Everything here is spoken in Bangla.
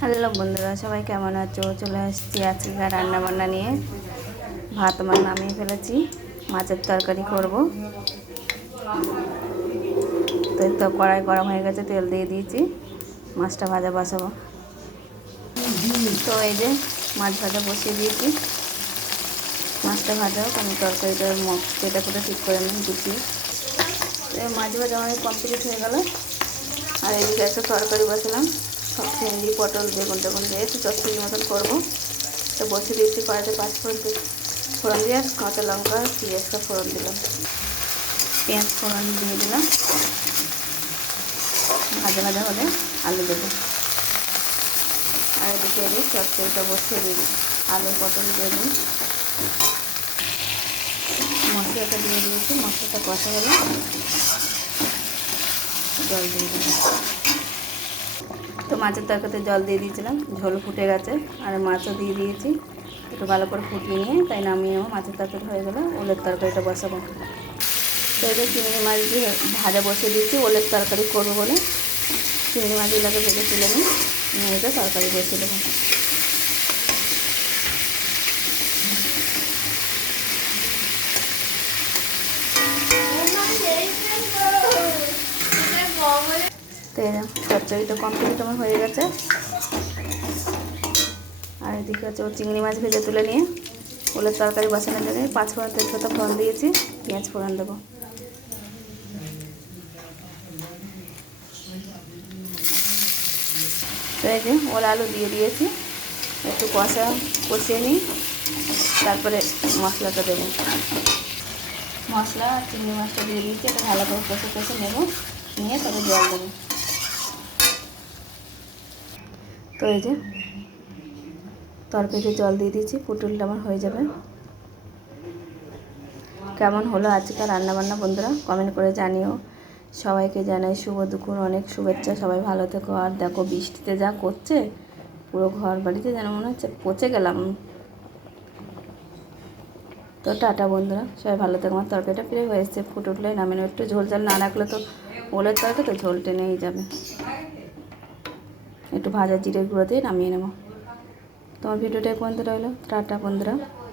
হ্যালো বন্ধুরা, সবাই কেমন আছো? চলে আসছি আজকের রান্না বান্না নিয়ে। ভাত আমার নামিয়ে ফেলেছি, মাছের তরকারি করব। তো কড়াই গরম হয়ে গেছে, তেল দিয়ে দিয়েছি, মাছটা ভাজা বসাবো। তো এই যে মাছ ভাজা বসিয়ে দিয়েছি, মাছটা ভাজা হোক, আমি তরকারিটা কেটে কুটে ঠিক করে নিই গুছিয়ে। মাছ ভাজা অনেক কমপ্লিট হয়ে গেল। আর এদিকে একটা তরকারি বসালাম, সব ভেন্ডি পটল বেগুন টেগুন দিয়ে একটু চচ্চড়ি মতন করবো। তো বসে দিয়েছি, কড়াইতে পাঁচফোড়ন দিয়ে কাঁচা লঙ্কা পেঁয়াজটা ফোড়ন দিলাম, পেঁয়াজ ফোড়ন দিয়ে দিলাম। ভাজা ভাজা হলে আলু দেবো। আর এদিকে এই চচ্চড়িটা বসিয়ে দিই, আলু পটল বেগুন মশলাটা দিয়ে দিয়েছি। মশলাটা কষা হলে জল দিয়ে দিলাম। তো মাছের তরকারিতে জল দিয়ে দিয়েছিলাম, ঝোল ফুটে গেছে, আর মাছও দিয়ে দিয়েছি। একটু ভালো করে ফুটিয়ে নিয়ে তাই নামিয়ে নেবো। মাছের তরকারি হয়ে গেলে ওলের তরকারিটা বসাবো। তো এই যে চিংড়ি মাছ দিয়ে ভাজা বসিয়ে দিয়েছি, ওলের তরকারি করবো বলে। চিংড়ি মাছগুলোকে ভেজে তুলে নিই, নিয়ে এসে তরকারি বসিয়ে দেবো। তো চচ্চড়িটা কমপ্লিট আমার হয়ে গেছে। আর এদিকে হচ্ছে চিংড়ি মাছ ভেজে তুলে নিয়ে ওলের তরকারি বসানোর জন্য পাঁচফোড়ন তেজপাতা ফোড়ন দিয়েছি, পেঁয়াজ ফোড়ন দেবো। তো এই যে ওল আলু দিয়ে দিয়েছি, একটু কষিয়ে নিই, তারপরে মশলাটা দেবো। মশলা আর চিংড়ি মাছটা দিয়ে দিয়েছি, এটা ভালো করে কষে নেবো, নিয়ে তবে জল দেবো। তো এই যে তরকারিতে জল দিয়ে দিয়েছি, পুটুলটা আমার হয়ে যাবে। কেমন হলো আজকাল রান্নাবান্না বন্ধুরা কমেন্ট করে জানিও। সবাইকে জানাই শুভ দুপুর, অনেক শুভেচ্ছা। সবাই ভালো থেকো। আর দেখো বৃষ্টিতে যা করছে, পুরো ঘর বাড়িতে যেন মনে হচ্ছে পচে গেলাম। তো টাটা বন্ধুরা, সবাই ভালো থেকো। আমার তরকারিটা প্রায় হয়ে এসছে, ফুটে উঠলে নামিয়ে একটু ঝোল ঝাল না রাখলে তো ওলের তরকারি তো ঝোল টেনেই যাবে। একটু ভাজা জিরে গুঁড়ো দিয়ে নামিয়ে নেবো। তোমার ভিডিওটা পর্যন্ত রইলো, টাটা বন্ধুরা।